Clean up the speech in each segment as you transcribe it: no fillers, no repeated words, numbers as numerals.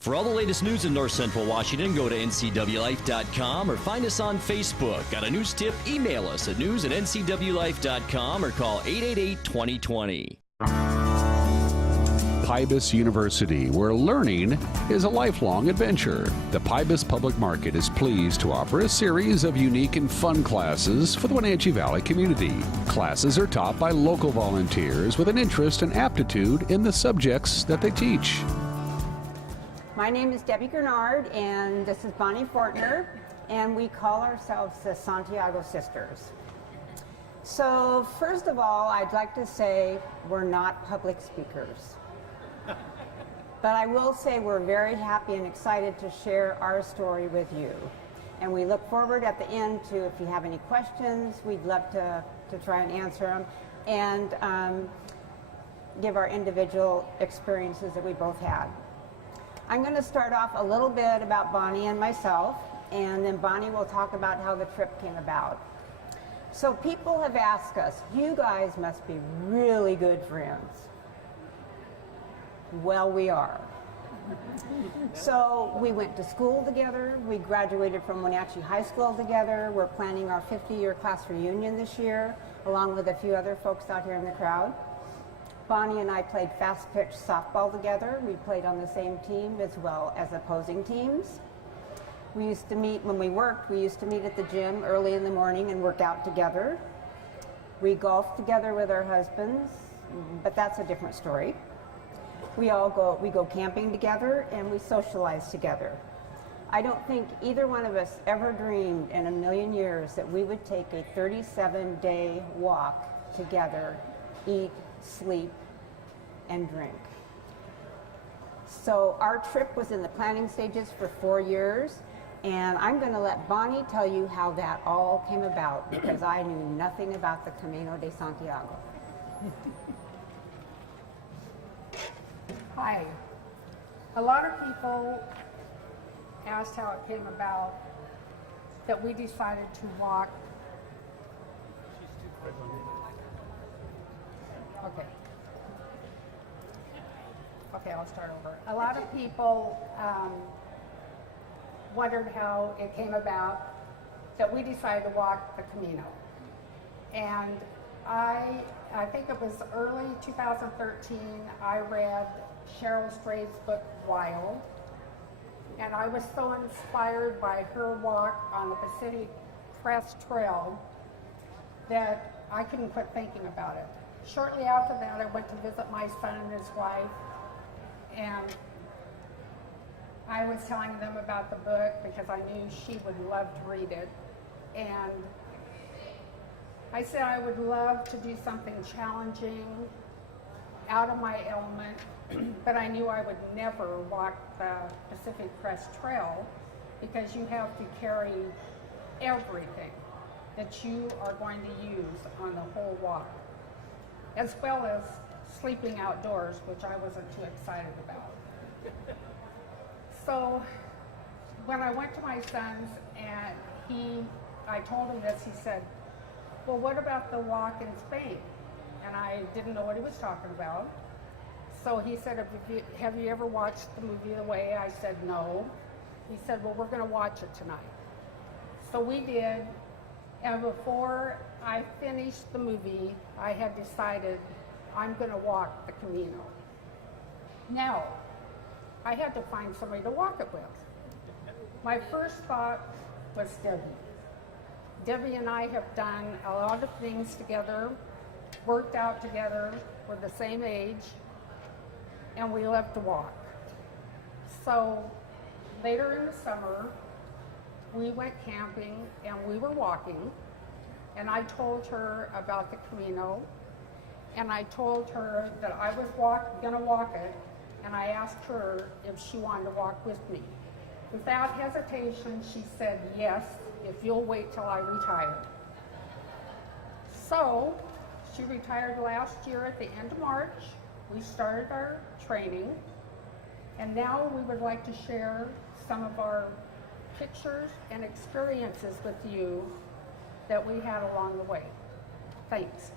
For all the latest news in North Central Washington, go to ncwlife.com or find us on Facebook. Got a news tip? Email us at news@ncwlife.com or call 888-2020. Pybus University, where learning is a lifelong adventure. The Pybus Public Market is pleased to offer a series of unique and fun classes for the Wenatchee Valley community. Classes are taught by local volunteers with an interest and aptitude in the subjects that they teach. My name is Debbie Gernard, and this is Bonnie Fortner, and we call ourselves the Santiago Sisters. So, first of all, I'd like to say we're not public speakers. But I will say we're very happy and excited to share our story with you. And we look forward at the end to, if you have any questions, we'd love to try and answer them, and give our individual experiences that we both had. I'm going to start off a little bit about Bonnie and myself, and then Bonnie will talk about how the trip came about. So people have asked us, you guys must be really good friends. Well, we are. So we went to school together. We graduated from Wenatchee High School together. We're planning our 50-year class reunion this year, along with a few other folks out here in the crowd. Bonnie and I played fast-pitch softball together. We played on the same team as well as opposing teams. We used to meet when we worked. We used to meet at the gym early in the morning and work out together. We golfed together with our husbands, but that's a different story. We go camping together, and we socialize together. I don't think either one of us ever dreamed in a million years that we would take a 37-day walk together, eat, sleep, and drink. So our trip was in the planning stages for 4 years, and I'm going to let Bonnie tell you how that all came about, because I knew nothing about the Camino de Santiago. Hi. A lot of people asked how it came about that we decided to walk. Okay, I'll start over. A lot of people wondered how it came about that we decided to walk the Camino. And I think it was early 2013, I read Cheryl Strayed's book, Wild. And I was so inspired by her walk on the Pacific Crest Trail that I couldn't quit thinking about it. Shortly after that, I went to visit my son and his wife, and I was telling them about the book because I knew she would love to read it. And I said I would love to do something challenging, out of my element, but I knew I would never walk the Pacific Crest Trail because you have to carry everything that you are going to use on the whole walk, as well as sleeping outdoors, which I wasn't too excited about. So when I went to my son's and I told him this, he said, well, what about the walk in Spain? And I didn't know what he was talking about. So he said, have you ever watched the movie The Way? I said, no. He said, well, we're going to watch it tonight. So we did, and before I finished the movie, I had decided I'm going to walk the Camino. Now, I had to find somebody to walk it with. My first thought was Debbie. Debbie and I have done a lot of things together, worked out together, we're the same age, and we love to walk. So later in the summer, we went camping and we were walking, and I told her about the Camino, and I told her that I was gonna walk it, and I asked her if she wanted to walk with me. Without hesitation, she said yes, if you'll wait till I retire. So she retired last year at the end of March. We started our training, and now we would like to share some of our pictures and experiences with you that we had along the way. Thanks.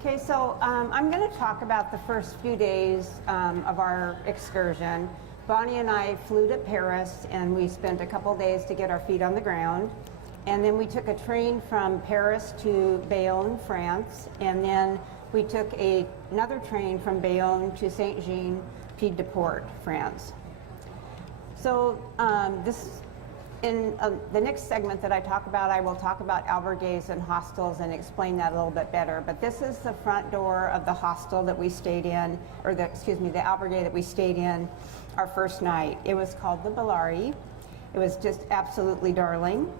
Okay, so I'm going to talk about the first few days of our excursion, Bonnie and I flew to Paris, and we spent a couple days to get our feet on the ground. And then we took a train from Paris to Bayonne, France, and then we took another train from Bayonne to Saint-Jean-Pied-de-Port, France. So in the next segment that I talk about, I will talk about albergues and hostels and explain that a little bit better. But this is the front door of the hostel that we stayed in, or the albergue that we stayed in our first night. It was called the Bellari. It was just absolutely darling.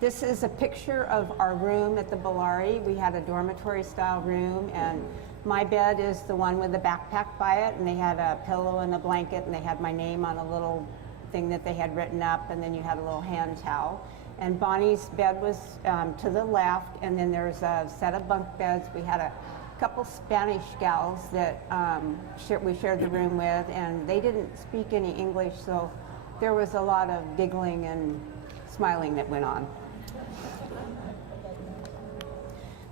This is a picture of our room at the Bellari. We had a dormitory style room, and my bed is the one with the backpack by it, and they had a pillow and a blanket, and they had my name on a little thing that they had written up, and then you had a little hand towel. And Bonnie's bed was to the left, and then there's a set of bunk beds. We had a couple Spanish gals that we shared the room with, and they didn't speak any English, so there was a lot of giggling and smiling that went on.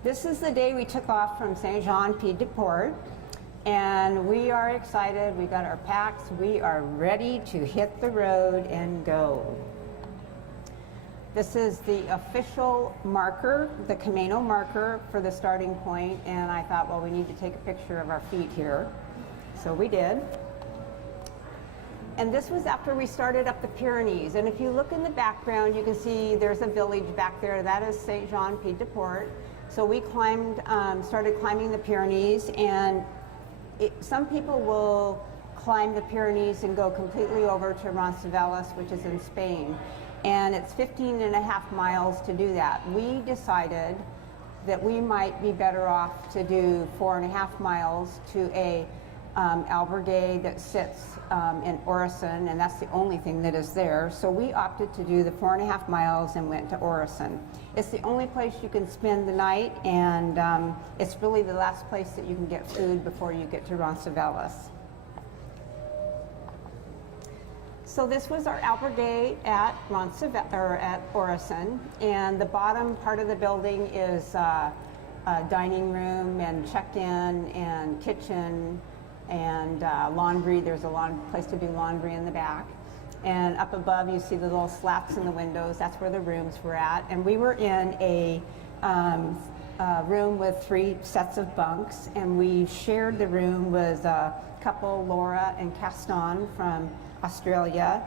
This is the day we took off from Saint-Jean-Pied-de-Port, and we are excited. We got our packs. We are ready to hit the road and go. This is the official marker, the Camino marker for the starting point, and I thought, well, we need to take a picture of our feet here. So we did. And this was after we started up the Pyrenees. And if you look in the background, you can see there's a village back there. That is Saint-Jean-Pied-de-Port. So we started climbing the Pyrenees, and some people will climb the Pyrenees and go completely over to Roncesvalles, which is in Spain. And it's 15.5 miles to do that. We decided that we might be better off to do 4.5 miles to a albergue that sits in Orison, and that's the only thing that is there. So we opted to do the 4.5 miles and went to Orison. It's the only place you can spend the night, and it's really the last place that you can get food before you get to Roncesvalles. So this was our albergue at Orison, and the bottom part of the building is a dining room and check-in and kitchen and laundry. There's a place to do laundry in the back. And up above you see the little slats in the windows. That's where the rooms were at. And we were in a room with 3 sets of bunks, and we shared the room with a couple, Laura and Caston from Australia,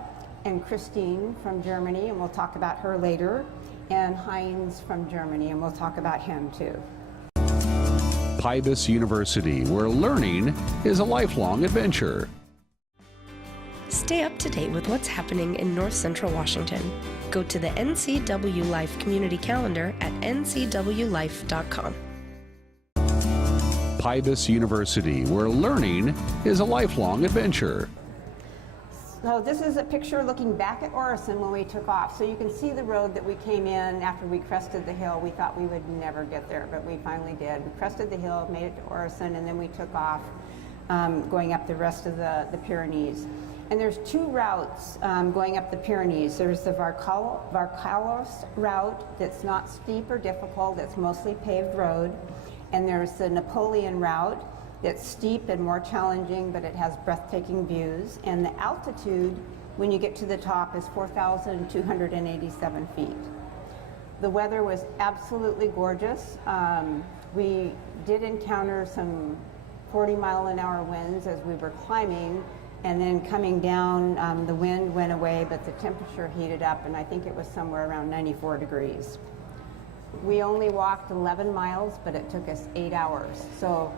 and Christine from Germany, and we'll talk about her later, and Heinz from Germany, and we'll talk about him too. Pybus University, where learning is a lifelong adventure. Stay up to date with what's happening in North Central Washington. Go to the NCW Life community calendar at ncwlife.com. Pybus University, where learning is a lifelong adventure. So this is a picture looking back at Orison when we took off. So you can see the road that we came in after we crested the hill. We thought we would never get there, but we finally did. We crested the hill, made it to Orison, and then we took off going up the rest of the Pyrenees. And there's 2 routes going up the Pyrenees. There's the Varkalos route that's not steep or difficult, it's mostly paved road. And there's the Napoleon route that's steep and more challenging, but it has breathtaking views. And the altitude, when you get to the top, is 4,287 feet. The weather was absolutely gorgeous. We did encounter some 40-mile-an-hour winds as we were climbing, and then coming down, the wind went away, but the temperature heated up, and I think it was somewhere around 94 degrees. We only walked 11 miles, but it took us 8 hours. So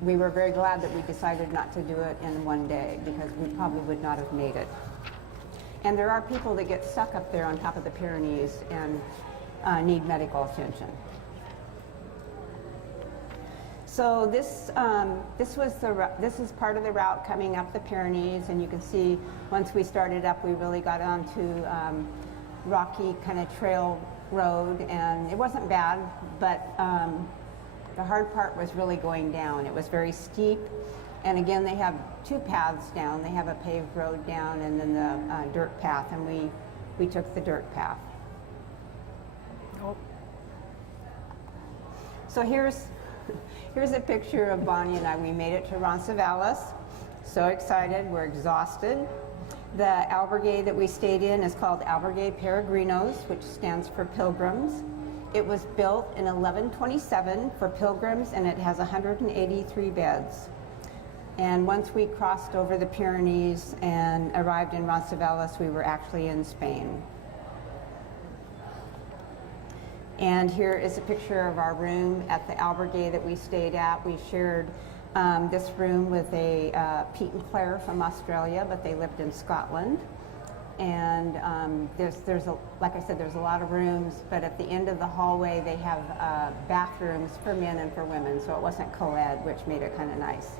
we were very glad that we decided not to do it in one day, because we probably would not have made it. And there are people that get stuck up there on top of the Pyrenees and need medical attention. So this is part of the route coming up the Pyrenees, and you can see once we started up, we really got onto rocky kind of trail road, and it wasn't bad, but the hard part was really going down. It was very steep, and again, they have 2 paths down. They have a paved road down and then the dirt path, and we took the dirt path. Oh. So here's a picture of Bonnie and I. We made it to Roncesvalles. So excited, we're exhausted. The albergue that we stayed in is called Albergue Peregrinos, which stands for Pilgrims. It was built in 1127 for pilgrims, and it has 183 beds. And once we crossed over the Pyrenees and arrived in Roncesvalles, we were actually in Spain. And here is a picture of our room at the albergue that we stayed at. We shared this room with a Pete and Claire from Australia, but they lived in Scotland. And like I said, there's a lot of rooms, but at the end of the hallway they have bathrooms for men and for women, so it wasn't co-ed, which made it kind of nice.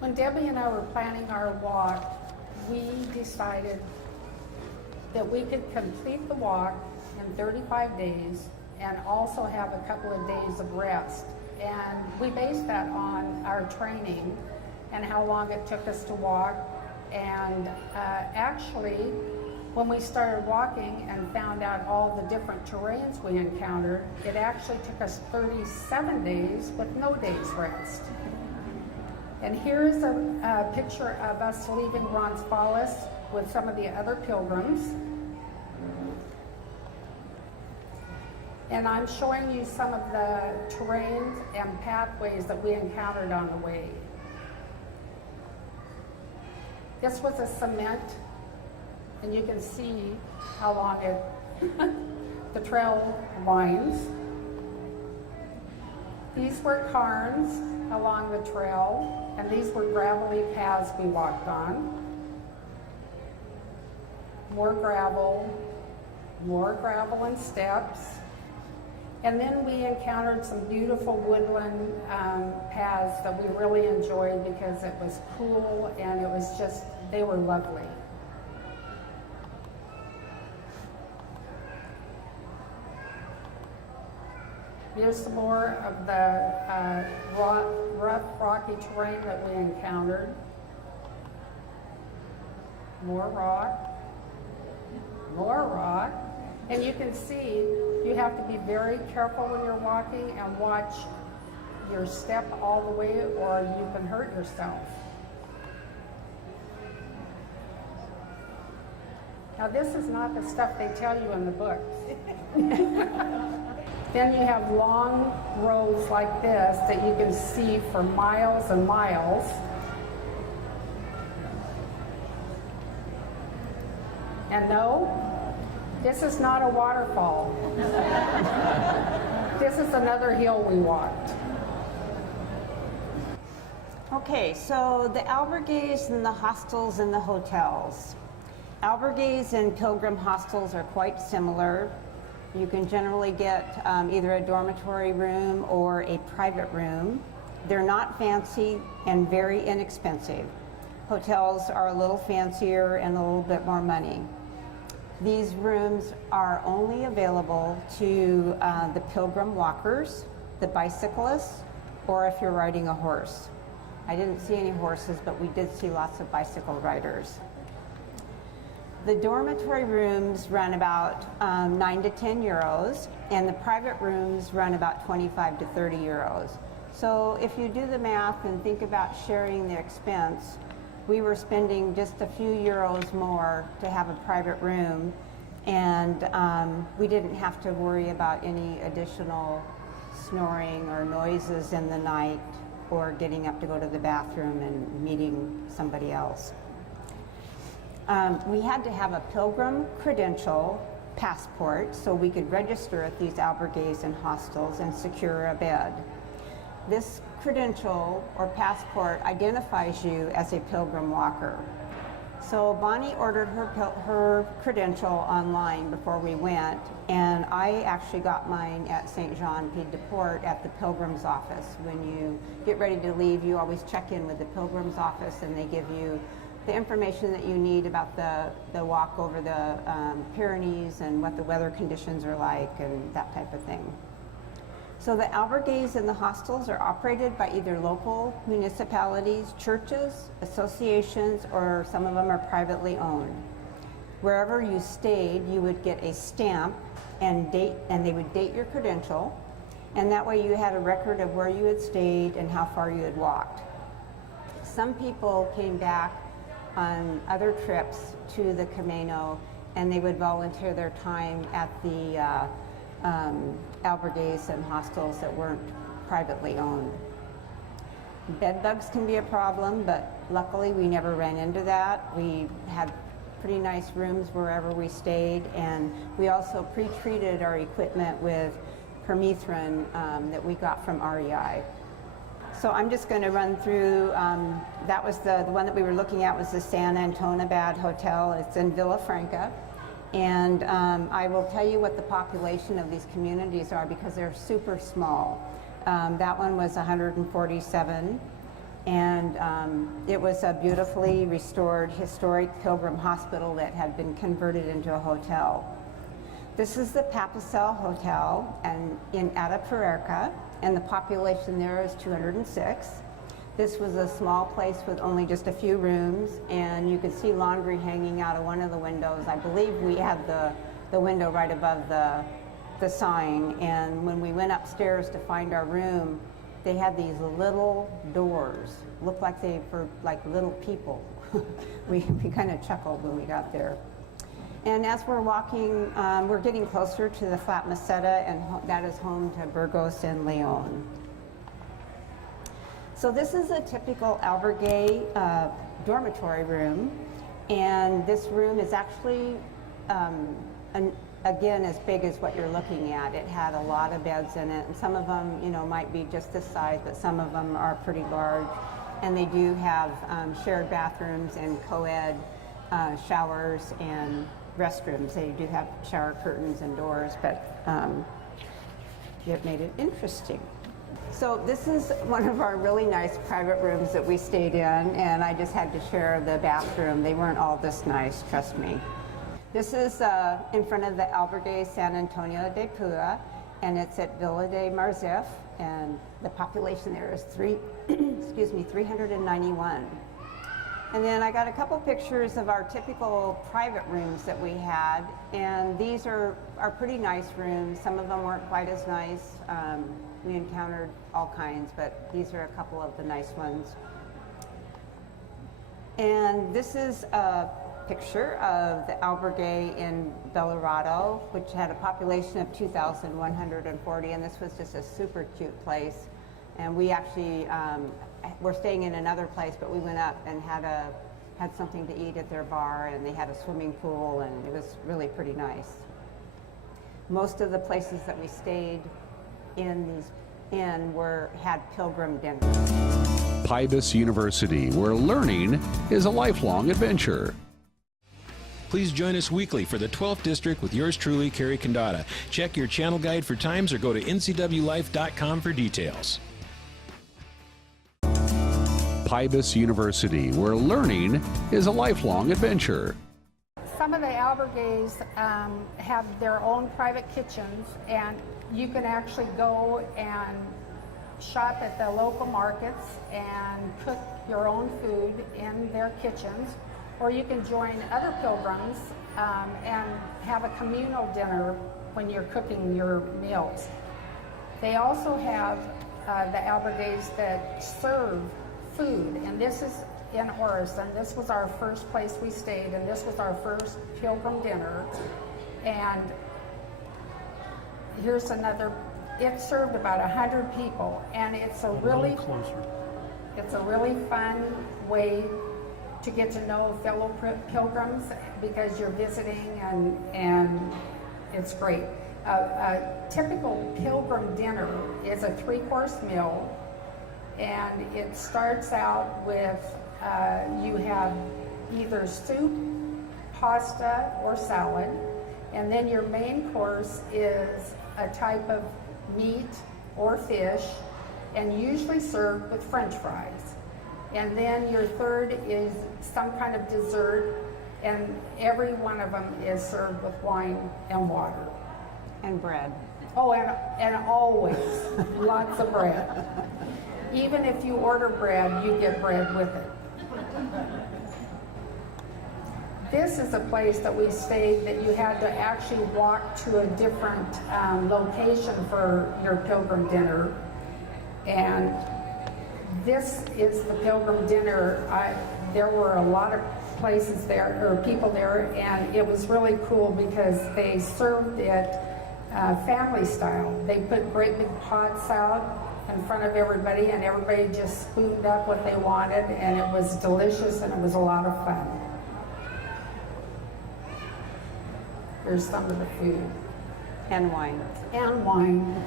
When Debbie and I were planning our walk, we decided that we could complete the walk in 35 days and also have a couple of days of rest. And we based that on our training and how long it took us to walk. And actually, when we started walking and found out all the different terrains we encountered, it actually took us 37 days with no days rest. And here's a picture of us leaving Roncesvalles with some of the other pilgrims. And I'm showing you some of the terrains and pathways that we encountered on the way. This was a cement, and you can see how long the trail winds. These were cairns along the trail, and these were gravelly paths we walked on. More gravel and steps. And then we encountered some beautiful woodland paths that we really enjoyed because it was cool and it was just, they were lovely. Here's some more of the rough, rocky terrain that we encountered. More rock. And you can see you have to be very careful when you're walking and watch your step all the way or you can hurt yourself. Now this is not the stuff they tell you in the books. Then you have long roads like this that you can see for miles and miles. And no, this is not a waterfall. This is another hill we walked. Okay, so the albergues and the hostels and the hotels. Albergues and pilgrim hostels are quite similar. You can generally get either a dormitory room or a private room. They're not fancy and very inexpensive. Hotels are a little fancier and a little bit more money. These rooms are only available to the pilgrim walkers, the bicyclists, or if you're riding a horse. I didn't see any horses, but we did see lots of bicycle riders. The dormitory rooms run about 9 to 10 euros, and the private rooms run about 25 to 30 euros. So if you do the math and think about sharing the expense, we were spending just a few euros more to have a private room, and we didn't have to worry about any additional snoring or noises in the night or getting up to go to the bathroom and meeting somebody else. We had to have a pilgrim credential passport so we could register at these albergues and hostels and secure a bed. This credential or passport identifies you as a pilgrim walker. So Bonnie ordered her credential online before we went, and I actually got mine at St. Jean Pied de Port at the Pilgrim's office. When you get ready to leave, you always check in with the Pilgrim's office, and they give you the information that you need about the walk over the Pyrenees and what the weather conditions are like and that type of thing. So the albergues and the hostels are operated by either local municipalities, churches, associations, or some of them are privately owned. Wherever you stayed, you would get a stamp and they would date your credential, and that way you had a record of where you had stayed and how far you had walked. some people came back on other trips to the Camino, and they would volunteer their time at the albergues and hostels that weren't privately owned. Bed bugs can be a problem, but luckily we never ran into that. We had pretty nice rooms wherever we stayed, and we also pre-treated our equipment with permethrin that we got from REI. So I'm just going to run through, that was the one that we were looking at was the San Antonio Hotel. It's in Villa Franca. And I will tell you what the population of these communities are because they're super small. That one was 147. And it was a beautifully restored historic pilgrim hospital that had been converted into a hotel. This is the Pybus Hotel in Atapuerca, and the population there is 206. This was a small place with only just a few rooms, and you could see laundry hanging out of one of the windows. I believe we had the window right above the sign, and when we went upstairs to find our room, they had these little doors, looked like they were like little people. we kind of chuckled when we got there. And as we're walking, we're getting closer to the Flat Meseta, and that is home to Burgos and Leon. So this is a typical albergue dormitory room, and this room is actually, again, as big as what you're looking at. It had a lot of beds in it, and some of them, might be just this size, but some of them are pretty large. And they do have shared bathrooms and co-ed showers and restrooms. They do have shower curtains and doors, but it made it interesting. So this is one of our really nice private rooms that we stayed in, and I just had to share the bathroom. They weren't all this nice, trust me. This is in front of the albergue San Antonio de Pua, and it's at Villa de Marzef, and the population there is 391. And then I got a couple pictures of our typical private rooms that we had, and these are pretty nice rooms. Some of them weren't quite as nice. We encountered all kinds, but these are a couple of the nice ones. And this is a picture of the albergue in Belorado, which had a population of 2,140, and this was just a super cute place. And we actually were staying in another place, but we went up and had something to eat at their bar, and they had a swimming pool, and it was really pretty nice. Most of the places that we stayed in had pilgrim dinners. Pybus University, where learning is a lifelong adventure. Please join us weekly for the 12th District with yours truly, Carrie Condata. Check your channel guide for times or go to ncwlife.com for details. Pybus University, where learning is a lifelong adventure. Some of the albergues have their own private kitchens, and you can actually go and shop at the local markets and cook your own food in their kitchens, or you can join other pilgrims and have a communal dinner when you're cooking your meals. They also have the albergues that serve food, and this is in Horace, and this was our first place we stayed, and this was our first pilgrim dinner. And here's another. It served about 100 people, and it's a really fun way to get to know fellow pilgrims because you're visiting, and it's great. A typical pilgrim dinner is a 3-course meal, and it starts out with you have either soup, pasta, or salad, and then your main course is a type of meat or fish, and usually served with French fries. And then your third is some kind of dessert, and every one of them is served with wine and water. And bread. Oh, and always lots of bread. Even if you order bread, you get bread with it. This is a place that we stayed that you had to actually walk to a different location for your pilgrim dinner. And this is the Pilgrim Dinner. There were a lot of places there, or people there, and it was really cool because they served it family style. They put great big pots out in front of everybody, and everybody just spooned up what they wanted, and it was delicious, and it was a lot of fun. Here's some of the food. And wine. And wine.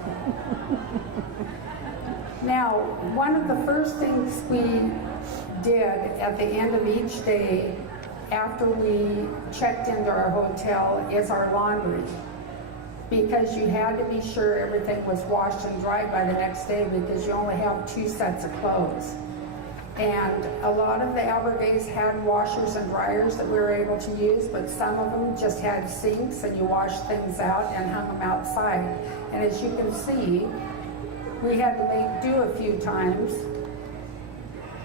Now, one of the first things we did at the end of each day after we checked into our hotel is our laundry, because you had to be sure everything was washed and dried by the next day, because you only have 2 sets of clothes. And a lot of the albergues had washers and dryers that we were able to use, but some of them just had sinks, and you washed things out and hung them outside. And as you can see, we had to make do a few times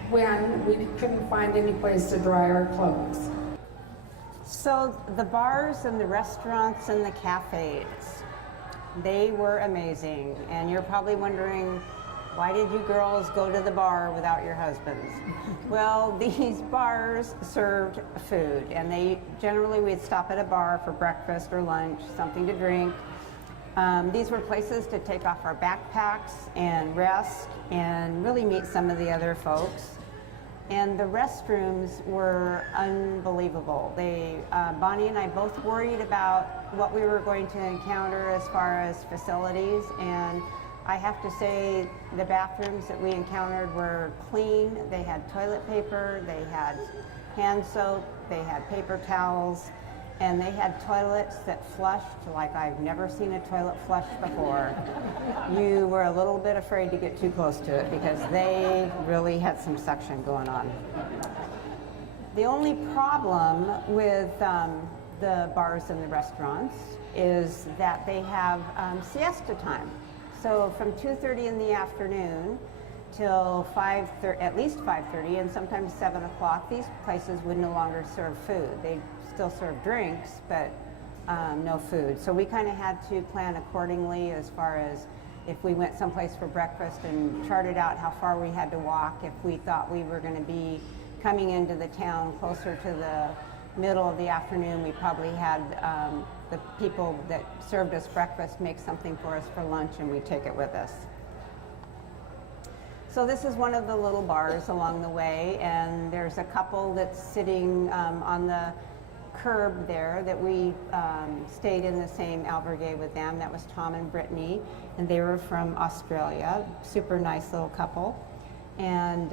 when we couldn't find any place to dry our clothes. So the bars and the restaurants and the cafes, they were amazing. And you're probably wondering, why did you girls go to the bar without your husbands? Well, these bars served food, and we'd stop at a bar for breakfast or lunch, something to drink. These were places to take off our backpacks and rest and really meet some of the other folks. And the restrooms were unbelievable. Bonnie and I both worried about what we were going to encounter as far as facilities, and I have to say the bathrooms that we encountered were clean. They had toilet paper, they had hand soap, they had paper towels, and they had toilets that flushed like I've never seen a toilet flush before. You were a little bit afraid to get too close to it because they really had some suction going on. The only problem with the bars and the restaurants is that they have siesta time. So from 2:30 in the afternoon till at least 5:30, and sometimes 7 o'clock, these places would no longer serve food. They still serve drinks, but no food. So we kind of had to plan accordingly as far as if we went someplace for breakfast and charted out how far we had to walk. If we thought we were going to be coming into the town closer to the middle of the afternoon, we probably had the people that served us breakfast make something for us for lunch, and we take it with us. So this is one of the little bars along the way, and there's a couple that's sitting on the curb there that we stayed in the same albergue with them. That was Tom and Brittany, and they were from Australia. Super nice little couple. And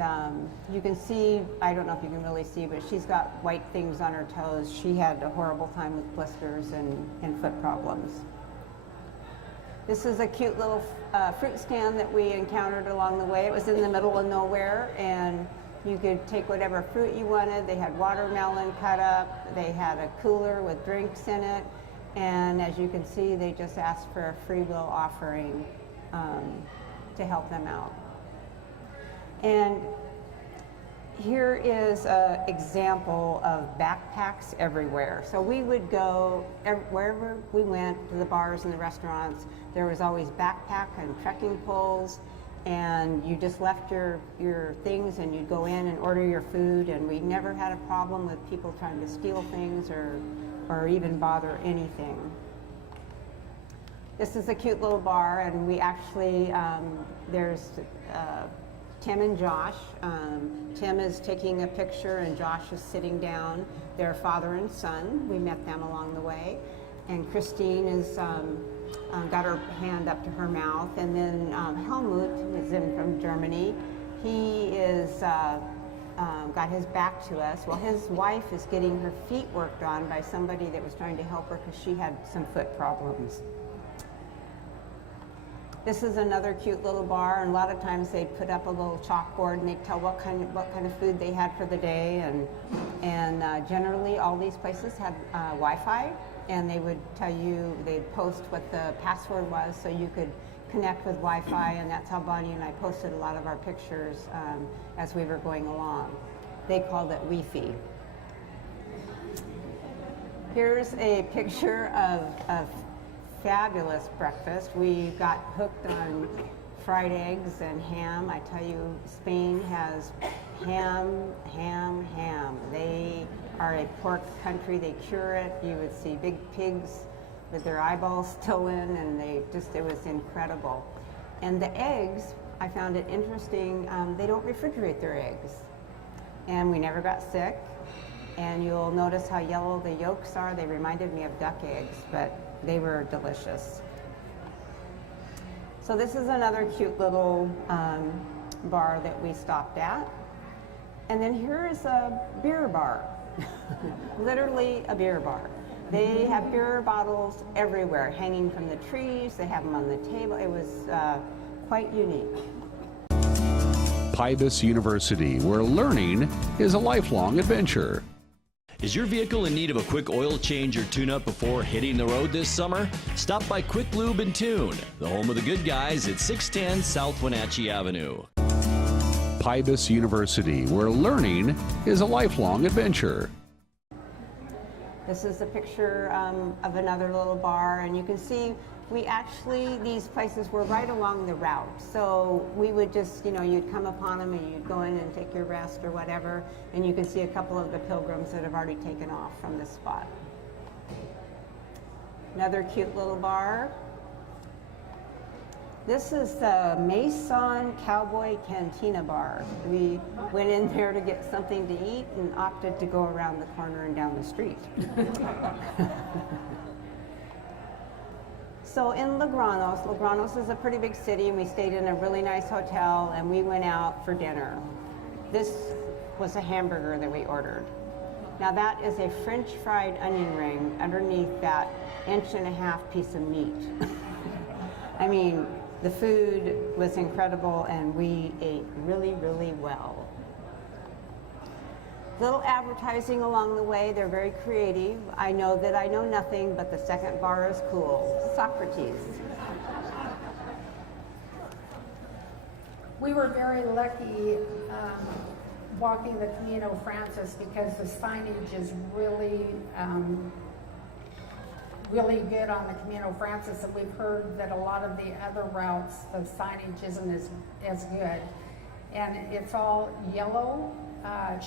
you can see, I don't know if you can really see, but she's got white things on her toes. She had a horrible time with blisters and foot problems. This is a cute little fruit stand that we encountered along the way. It was in the middle of nowhere, and you could take whatever fruit you wanted. They had watermelon cut up. They had a cooler with drinks in it. And as you can see, they just asked for a free will offering to help them out. And here is an example of backpacks everywhere. So we would go, wherever we went, to the bars and the restaurants, there was always backpack and trekking poles, and you just left your things and you'd go in and order your food, and we never had a problem with people trying to steal things or even bother anything. This is a cute little bar, and we actually, there's Tim and Josh. Tim is taking a picture and Josh is sitting down. They're father and son. We met them along the way. And Christine is got her hand up to her mouth. And then Helmut is in from Germany. He is got his back to us. Well, his wife is getting her feet worked on by somebody that was trying to help her because she had some foot problems. This is another cute little bar, and a lot of times they'd put up a little chalkboard and they'd tell what kind of food they had for the day, and generally all these places had Wi-Fi, and they would tell you, they'd post what the password was so you could connect with Wi-Fi, and that's how Bonnie and I posted a lot of our pictures as we were going along. They called it Wi-Fi. Here's a picture of fabulous breakfast. We got hooked on fried eggs and ham. I tell you, Spain has ham. They are a pork country. They cure it. You would see big pigs with their eyeballs still in, and it was incredible. And the eggs, I found it interesting, they don't refrigerate their eggs. And we never got sick. And you'll notice how yellow the yolks are. They reminded me of duck eggs, but they were delicious. So this is another cute little bar that we stopped at. And then here is a beer bar, literally a beer bar. They have beer bottles everywhere, hanging from the trees. They have them on the table. It was quite unique. Pybus University, where learning is a lifelong adventure. Is your vehicle in need of a quick oil change or tune-up before hitting the road this summer? Stop by Quick Lube and Tune, the home of the good guys at 610 South Wenatchee Avenue. Pybus University, where learning is a lifelong adventure. This is a picture of another little bar, and you can see these places were right along the route. So we would just, you'd come upon them and you'd go in and take your rest or whatever, and you can see a couple of the pilgrims that have already taken off from this spot. Another cute little bar. This is the Mason Cowboy Cantina Bar. We went in there to get something to eat and opted to go around the corner and down the street. So in Logranos is a pretty big city, and we stayed in a really nice hotel, and we went out for dinner. This was a hamburger that we ordered. Now that is a French fried onion ring underneath that 1.5-inch piece of meat. I mean, the food was incredible, and we ate really, really well. Little advertising along the way. They're very creative. I know that I know nothing, but the second bar is cool. Socrates. We were very lucky walking the Camino Frances because the signage is really good on the Camino Frances, and we've heard that a lot of the other routes, the signage isn't as good. And it's all yellow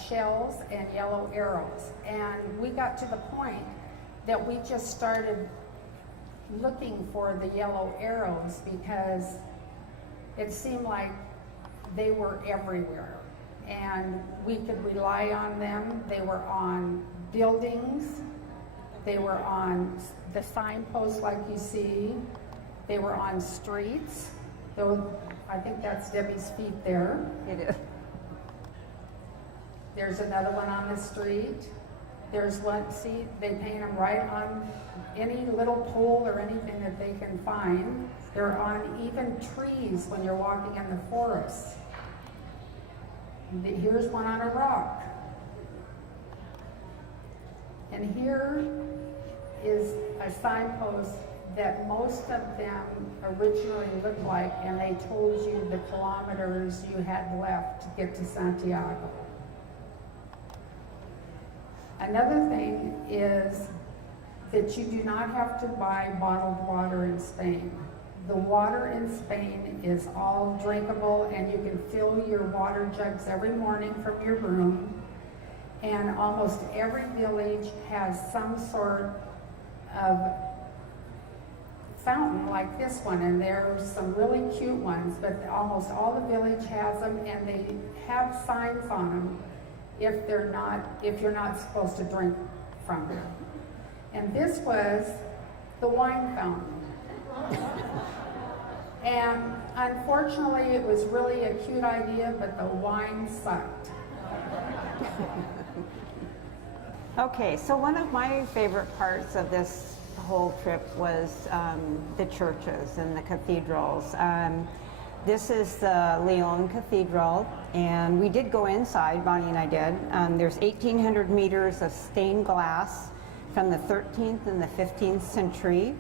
shells and yellow arrows. And we got to the point that we just started looking for the yellow arrows because it seemed like they were everywhere. And we could rely on them. They were on buildings. They were on the signposts like you see. They were on streets. I think that's Debbie's feet there. It is. There's another one on the street. There's one, see, they paint them right on any little pole or anything that they can find. They're on even trees when you're walking in the forest. Here's one on a rock. And here is a signpost that most of them originally looked like, and they told you the kilometers you had left to get to Santiago. Another thing is that you do not have to buy bottled water in Spain. The water in Spain is all drinkable, and you can fill your water jugs every morning from your room. And almost every village has some sort of fountain like this one, and there are some really cute ones, but almost all the village has them, and they have signs on them if you're not supposed to drink from them. And this was the wine fountain. And unfortunately, it was really a cute idea, but the wine sucked. Okay, so one of my favorite parts of this whole trip was the churches and the cathedrals. This is the Leon Cathedral, and we did go inside, Bonnie and I did. There's 1,800 meters of stained glass from the 13th and the 15th century,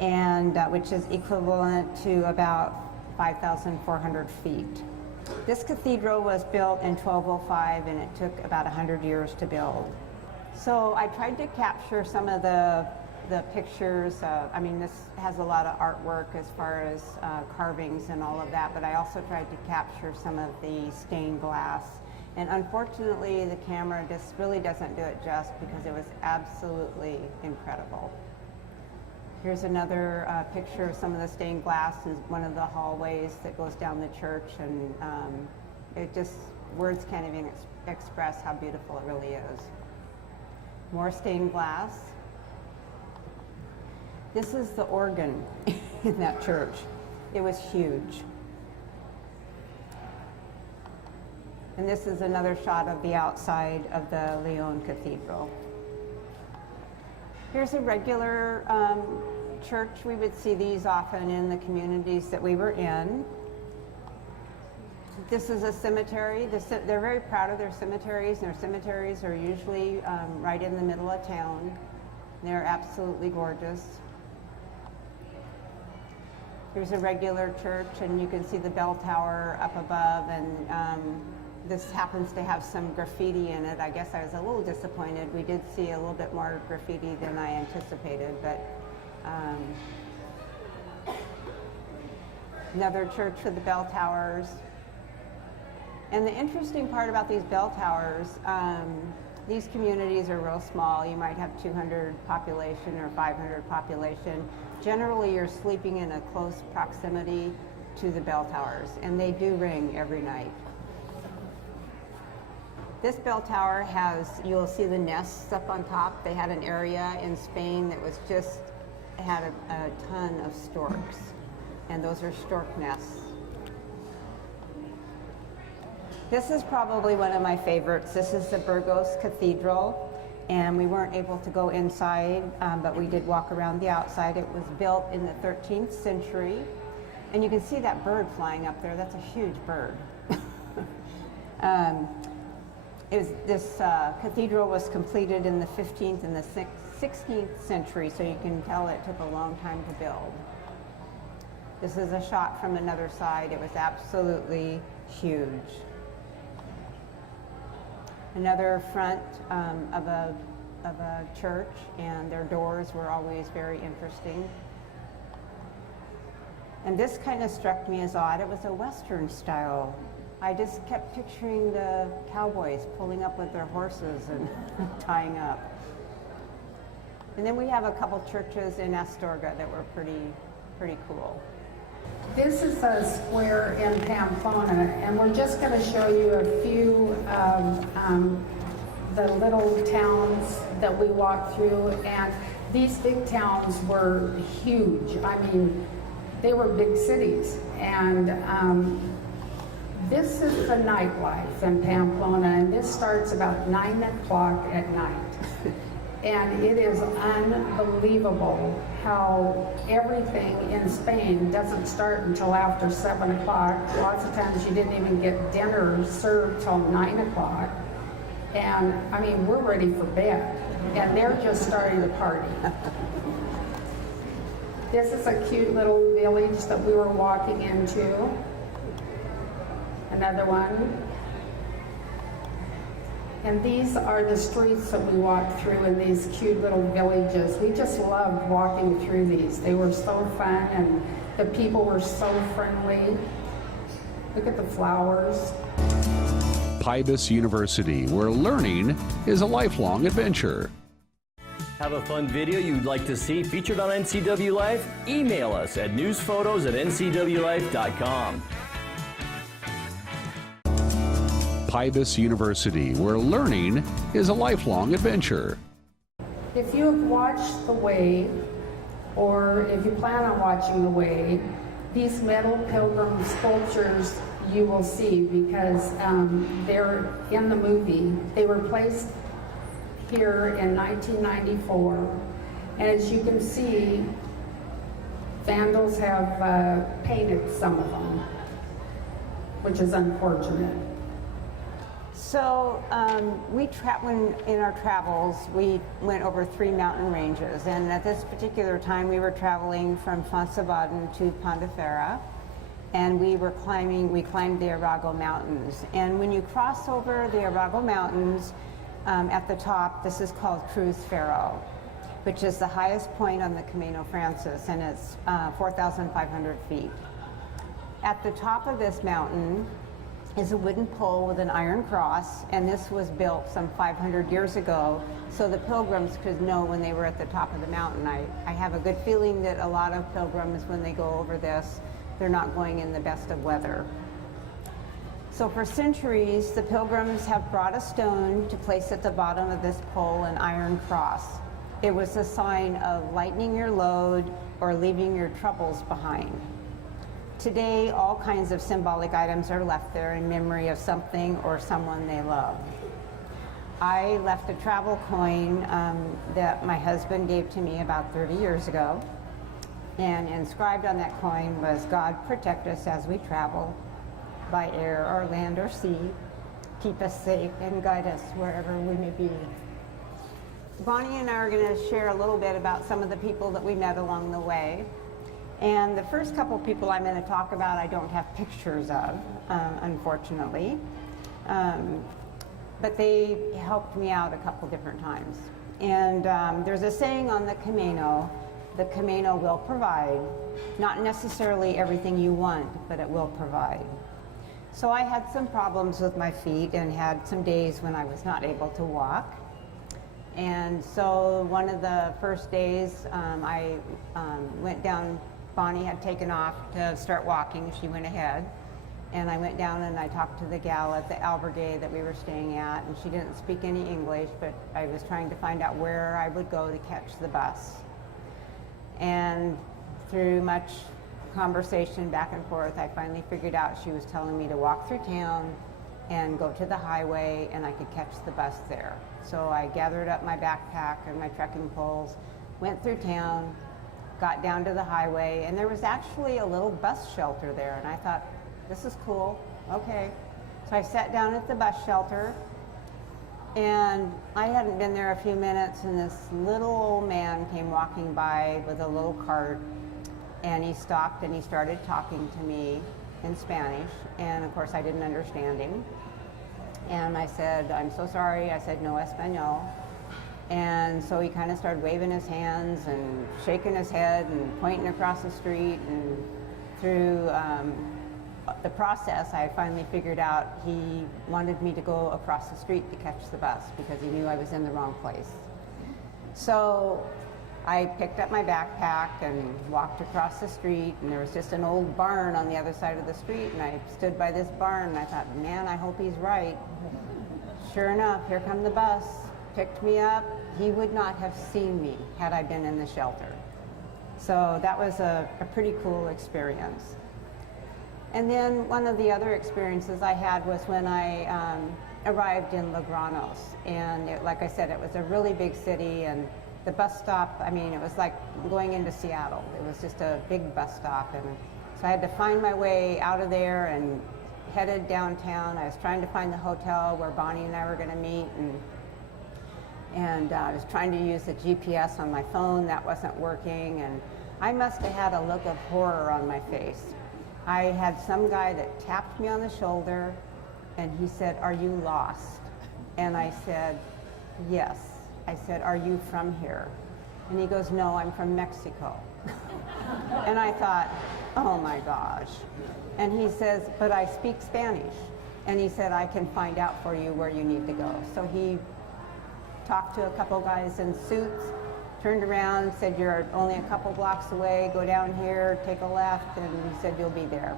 and which is equivalent to about 5,400 feet. This cathedral was built in 1205, and it took about 100 years to build. So I tried to capture some of the the pictures. I mean, this has a lot of artwork as far as carvings and all of that, but I also tried to capture some of the stained glass. And unfortunately, the camera just really doesn't do it just, because it was absolutely incredible. Here's another picture of some of the stained glass in one of the hallways that goes down the church, and it just, words can't even express how beautiful it really is. More stained glass. This is the organ in that church. It was huge. And this is another shot of the outside of the Leon Cathedral. Here's a regular church. We would see these often in the communities that we were in. This is a cemetery. They're very proud of their cemeteries, and their cemeteries are usually right in the middle of town. They're absolutely gorgeous. Here's a regular church, and you can see the bell tower up above, and this happens to have some graffiti in it. I guess I was a little disappointed. We did see a little bit more graffiti than I anticipated, but another church with the bell towers. And the interesting part about these bell towers, these communities are real small. You might have 200 population or 500 population. Generally, you're sleeping in a close proximity to the bell towers, and they do ring every night. This bell tower has, you'll see the nests up on top. They had an area in Spain that was just, had a ton of storks, and those are stork nests. This is probably one of my favorites. This is the Burgos Cathedral, and we weren't able to go inside, but we did walk around the outside. It was built in the 13th century, and you can see that bird flying up there. That's a huge bird. This cathedral was completed in the 15th and the 16th century, so you can tell it took a long time to build. This is a shot from another side. It was absolutely huge. Another front of a church, and their doors were always very interesting. And this kind of struck me as odd. It was a Western style. I just kept picturing the cowboys pulling up with their horses and tying up. And then we have a couple churches in Astorga that were pretty cool. This is a square in Pamplona, and we're just going to show you a few of the little towns that we walked through. And these big towns were huge. I mean, they were big cities. And this is the nightlife in Pamplona, and this starts about 9 o'clock at night. And it is unbelievable how everything in Spain doesn't start until after 7 o'clock. Lots of times you didn't even get dinner served till 9 o'clock. And I mean, we're ready for bed, and they're just starting to party. This is a cute little village that we were walking into. Another one. And these are the streets that we walked through in these cute little villages. We just loved walking through these. They were so fun, and the people were so friendly. Look at the flowers. Pybus University, where learning is a lifelong adventure. Have a fun video you'd like to see featured on NCW Life? Email us at newsphotos@ncwlife.com. Pybus University, where learning is a lifelong adventure. If you have watched The Way, or if you plan on watching The Way, these metal pilgrim sculptures you will see, because they're in the movie. They were placed here in 1994, and as you can see, vandals have painted some of them, which is unfortunate. So when in our travels, we went over 3 mountain ranges, and at this particular time we were traveling from Fonsabaden to Ponteferra, and we climbed the Arago Mountains. And when you cross over the Arago Mountains, at the top, this is called Cruz Ferro. which is the highest point on the Camino Frances, and it's 4,500 feet. At the top of this mountain is a wooden pole with an iron cross, and this was built some 500 years ago so the pilgrims could know when they were at the top of the mountain. I have a good feeling that a lot of pilgrims, when they go over this, they're not going in the best of weather. So for centuries, the pilgrims have brought a stone to place at the bottom of this pole, an iron cross. It was a sign of lightening your load or leaving your troubles behind. Today, all kinds of symbolic items are left there in memory of something or someone they love. I left a travel coin that my husband gave to me about 30 years ago, and inscribed on that coin was, "God protect us as we travel, by air or land or sea, keep us safe and guide us wherever we may be." Bonnie and I are going to share a little bit about some of the people that we met along the way. And the first couple people I'm going to talk about I don't have pictures of, unfortunately. But they helped me out a couple different times. And there's a saying on the Camino will provide, not necessarily everything you want, but it will provide. So I had some problems with my feet and had some days when I was not able to walk. And so one of the first days I went down, Bonnie had taken off to start walking, she went ahead. And I went down and I talked to the gal at the albergue that we were staying at, and she didn't speak any English, but I was trying to find out where I would go to catch the bus. And through much conversation back and forth, I finally figured out she was telling me to walk through town and go to the highway and I could catch the bus there. So I gathered up my backpack and my trekking poles, went through town, got down to the highway, and there was actually a little bus shelter there, and I thought, this is cool, okay. So I sat down at the bus shelter, and I hadn't been there a few minutes, and this little old man came walking by with a little cart, and he stopped and he started talking to me in Spanish, and of course I didn't understand him. And I said, "I'm so sorry," I said, "No Espanol." And so he kind of started waving his hands and shaking his head and pointing across the street, and through the process, I finally figured out he wanted me to go across the street to catch the bus because he knew I was in the wrong place. So I picked up my backpack and walked across the street, and there was just an old barn on the other side of the street, and I stood by this barn and I thought, man, I hope he's right. Sure enough, here come the bus, picked me up. He would not have seen me had I been in the shelter. So that was a pretty cool experience. And then one of the other experiences I had was when I arrived in Logranos. And like I said, it was a really big city, and the bus stop, I mean, it was like going into Seattle. It was just a big bus stop. And so I had to find my way out of there and headed downtown. I was trying to find the hotel where Bonnie and I were going to meet, and I was trying to use the GPS on my phone. That wasn't working, and I must have had a look of horror on my face. I had some guy that tapped me on the shoulder, and he said, "Are you lost?" And I said, "Yes." I said, "Are you from here?" And he goes, "No, I'm from Mexico." And I thought, oh my gosh. And he says, "But I speak Spanish." And he said, "I can find out for you where you need to go." So he talked to a couple guys in suits, turned around, said, "You're only a couple blocks away, go down here, take a left," and he said, "You'll be there."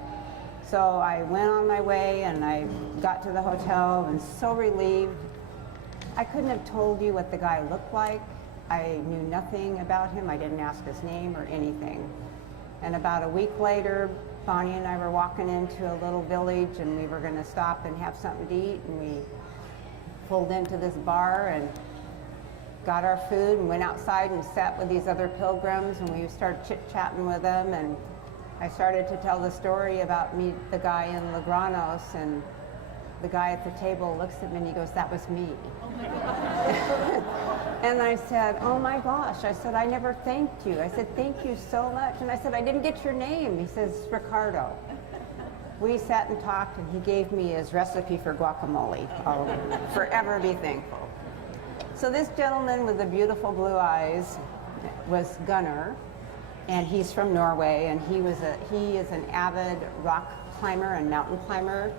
So I went on my way, and I got to the hotel and so relieved. I couldn't have told you what the guy looked like. I knew nothing about him. I didn't ask his name or anything. And about a week later, Bonnie and I were walking into a little village, and we were going to stop and have something to eat, and we pulled into this bar and got our food and went outside and sat with these other pilgrims, and we started chit-chatting with them, and I started to tell the story about me, the guy in Logranos, and the guy at the table looks at me and he goes, "That was me." Oh my God. And I said, "Oh my gosh." I said, "I never thanked you." I said, "Thank you so much." And I said, "I didn't get your name." He says, "Ricardo." We sat and talked, and he gave me his recipe for guacamole. I'll forever be thankful. So this gentleman with the beautiful blue eyes was Gunnar, and he's from Norway, and he is an avid rock climber and mountain climber,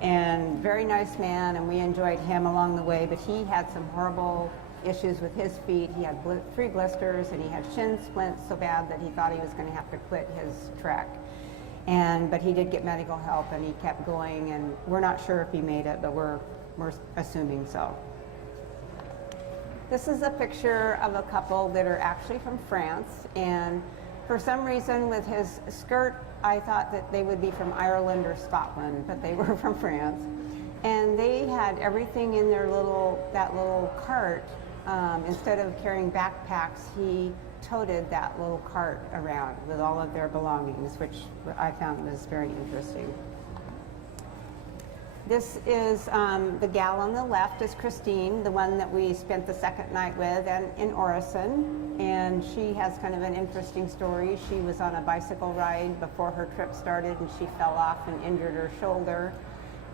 and very nice man, and we enjoyed him along the way, but he had some horrible issues with his feet. He had 3 blisters, and he had shin splints so bad that he thought he was going to have to quit his trek. But he did get medical help, and he kept going, and we're not sure if he made it, but we're assuming so. This is a picture of a couple that are actually from France, and for some reason with his skirt, I thought that they would be from Ireland or Scotland, but they were from France. And they had everything in their that little cart. Instead of carrying backpacks, he toted that little cart around with all of their belongings, which I found was very interesting. This is the gal on the left is Christine, the one that we spent the second night with in Orison, and she has kind of an interesting story. She was on a bicycle ride before her trip started, and she fell off and injured her shoulder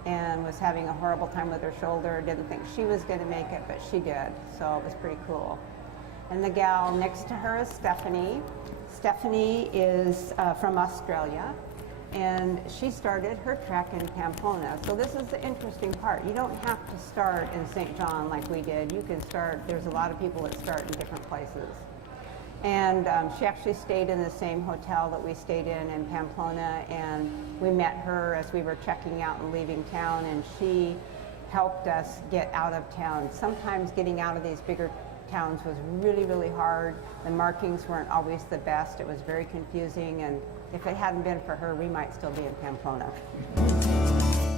and was having a horrible time with her shoulder. Didn't think she was going to make it, but she did, so it was pretty cool. And the gal next to her is Stephanie. Stephanie is from Australia, and she started her trek in Pamplona. So this is the interesting part. You don't have to start in St. John like we did. You can start, there's a lot of people that start in different places. And she actually stayed in the same hotel that we stayed in Pamplona, and we met her as we were checking out and leaving town, and she helped us get out of town. Sometimes getting out of these bigger towns was really, really hard. The markings weren't always the best. It was very confusing, and if it hadn't been for her, we might still be in Pamplona.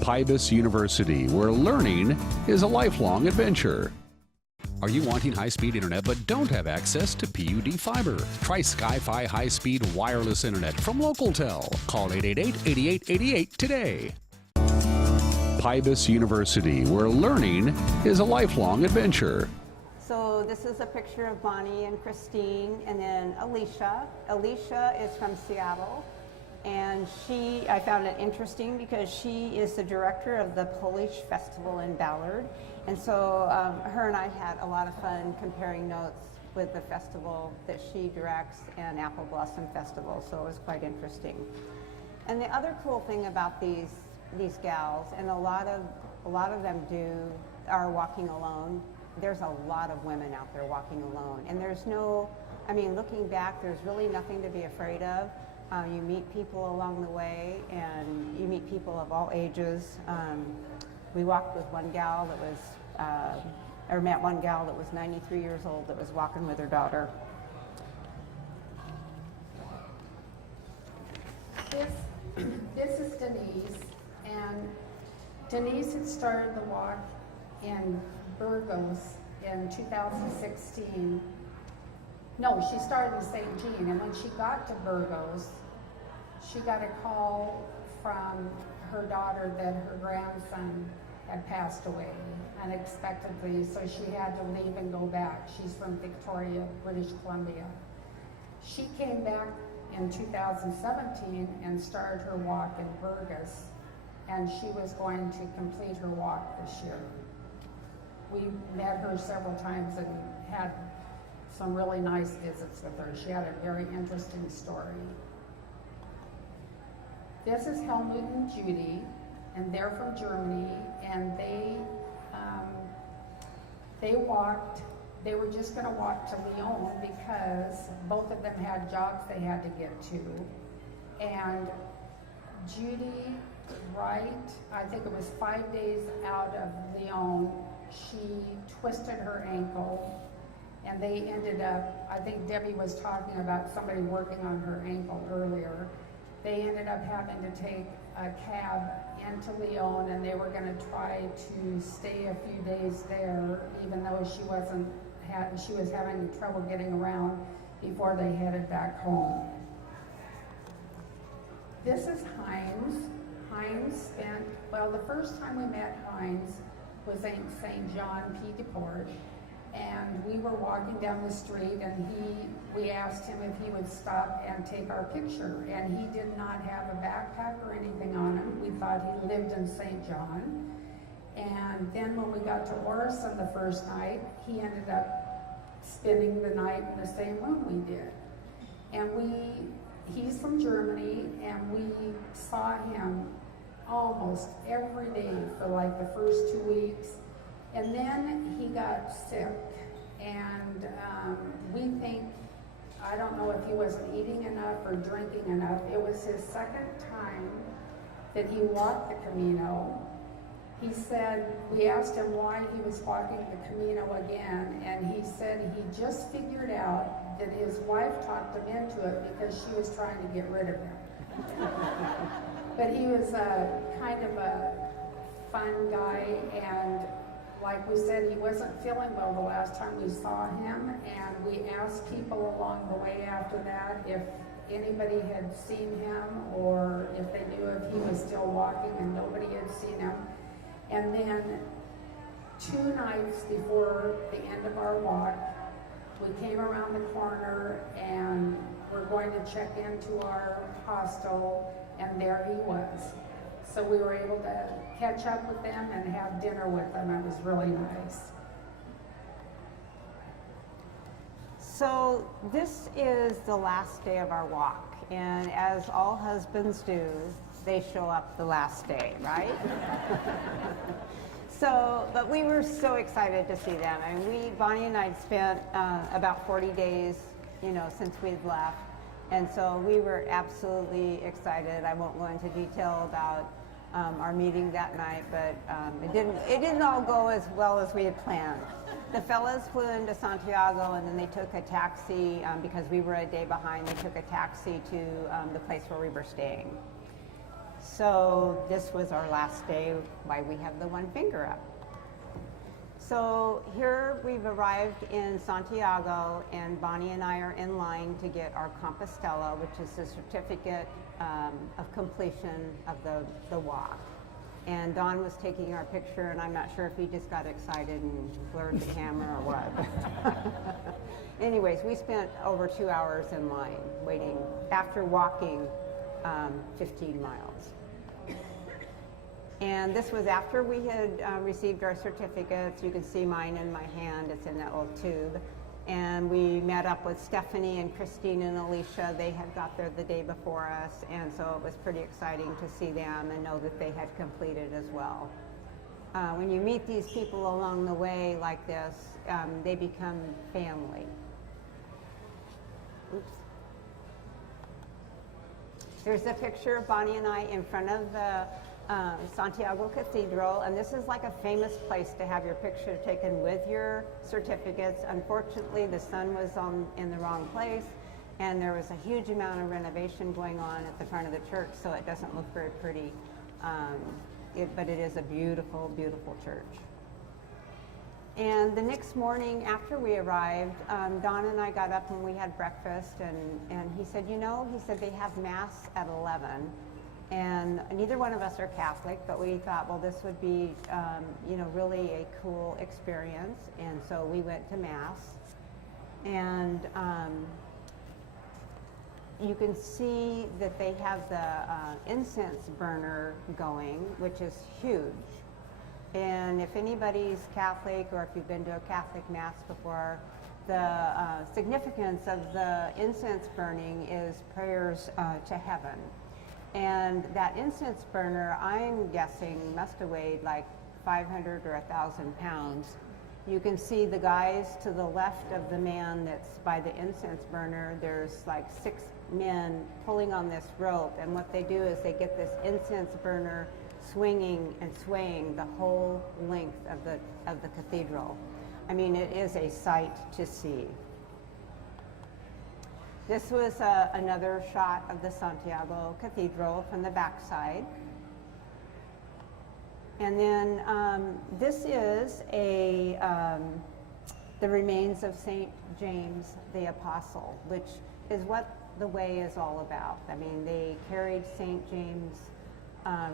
Pybus University, where learning is a lifelong adventure. Are you wanting high-speed internet but don't have access to PUD fiber? Try Sky-Fi high-speed wireless internet from LocalTel. Call 888-8888 today. Pybus University, where learning is a lifelong adventure. So this is a picture of Bonnie and Christine, and then Alicia. Alicia is from Seattle, and I found it interesting because she is the director of the Polish Festival in Ballard. And so her and I had a lot of fun comparing notes with the festival that she directs and Apple Blossom Festival, so it was quite interesting. And the other cool thing about these gals, and a lot of them are walking alone. There's a lot of women out there walking alone, and looking back, there's really nothing to be afraid of. You meet people along the way, and you meet people of all ages. We walked with one gal that was, met one gal that was 93 years old that was walking with her daughter. This is Denise, and Denise had started the walk in Burgos in 2016. No, she started in St. Jean, and when she got to Burgos, she got a call from her daughter that her grandson had passed away unexpectedly, so she had to leave and go back. She's from Victoria, British Columbia. She came back in 2017 and started her walk in Burgos, and she was going to complete her walk this year. We met her several times and had some really nice visits with her. She had a very interesting story. This is Helmut and Judy, and they're from Germany, and they walked. They were just going to walk to Lyon because both of them had jobs they had to get to. And Judy, I think it was 5 days out of Lyon, she twisted her ankle, and they ended up, I think Debbie was talking about somebody working on her ankle earlier. They ended up having to take a cab into Lyon, and they were going to try to stay a few days there, even though she was having trouble getting around before they headed back home. This is Heinz. Heinz spent, the first time we met Heinz was in St. John Pied de Port, and we were walking down the street, and we asked him if he would stop and take our picture, and he did not have a backpack or anything on him. We thought he lived in St. John. And then when we got to Orison the first night, he ended up spending the night in the same room we did. And he's from Germany, and we saw him almost every day for like the first 2 weeks. And then he got sick, and we think, I don't know if he wasn't eating enough or drinking enough. It was his second time that he walked the Camino. He said, we asked him why he was walking the Camino again, and he said he just figured out that his wife talked him into it because she was trying to get rid of him. But he was kind of a fun guy, and like we said, he wasn't feeling well the last time we saw him, and we asked people along the way after that if anybody had seen him or if they knew if he was still walking, and nobody had seen him. And then 2 nights before the end of our walk, we came around the corner and we're going to check into our hostel, and there he was. So we were able to catch up with them and have dinner with them. It was really nice. So this is the last day of our walk, and as all husbands do, they show up the last day, right? But we were so excited to see them. I mean, Bonnie and I had spent about 40 days, since we'd left, and so we were absolutely excited. I won't go into detail about our meeting that night, but it didn't all go as well as we had planned. The fellas flew into Santiago, and then they took a taxi, because we were a day behind, they took a taxi to the place where we were staying. So this was our last day, why we have the one finger up. So here we've arrived in Santiago, and Bonnie and I are in line to get our Compostela, which is the certificate of completion of the walk. And Don was taking our picture, and I'm not sure if he just got excited and blurred the camera or what. Anyways, we spent over 2 hours in line waiting after walking 15 miles. And this was after we had received our certificates. You can see mine in my hand. It's in that little tube. And we met up with Stephanie and Christine and Alicia. They had got there the day before us, and so it was pretty exciting to see them and know that they had completed as well. When you meet these people along the way like this, they become family. Oops. Here's a picture of Bonnie and I in front of the Santiago Cathedral, and this is like a famous place to have your picture taken with your certificates. Unfortunately, the sun was in the wrong place, and there was a huge amount of renovation going on at the front of the church, so it doesn't look very pretty, but it is a beautiful, beautiful church. And the next morning after we arrived, Don and I got up and we had breakfast, and he said, they have Mass at 11. And neither one of us are Catholic, but we thought, well, this would be, really a cool experience. And so we went to Mass. And you can see that they have the incense burner going, which is huge. And if anybody's Catholic, or if you've been to a Catholic Mass before, the significance of the incense burning is prayers to heaven. And that incense burner, I'm guessing, must have weighed like 500 or 1,000 pounds. You can see the guys to the left of the man that's by the incense burner. There's like 6 men pulling on this rope, and what they do is they get this incense burner swinging and swaying the whole length of the cathedral. I mean, it is a sight to see. This was another shot of the Santiago Cathedral from the backside. And then this is the remains of St. James the Apostle, which is what the way is all about. I mean, they carried St. James'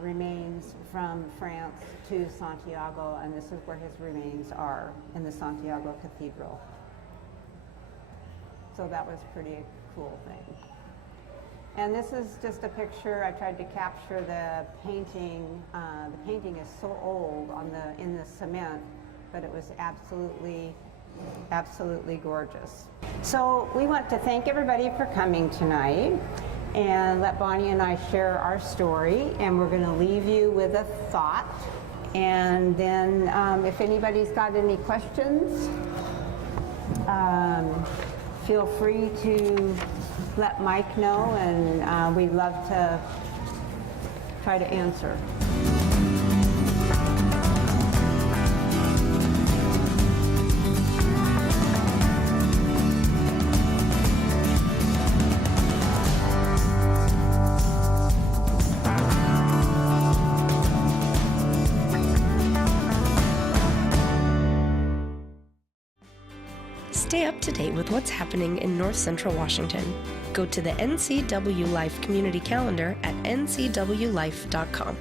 remains from France to Santiago, and this is where his remains are, in the Santiago Cathedral. So that was pretty cool thing. And this is just a picture. I tried to capture the painting. The painting is so old in the cement, but it was absolutely Absolutely gorgeous. So we want to thank everybody for coming tonight and let Bonnie and I share our story, and we're going to leave you with a thought. And then if anybody's got any questions, feel free to let Mike know, and we'd love to try to answer. Stay up to date with what's happening in North Central Washington. Go to the NCW Life Community Calendar at ncwlife.com.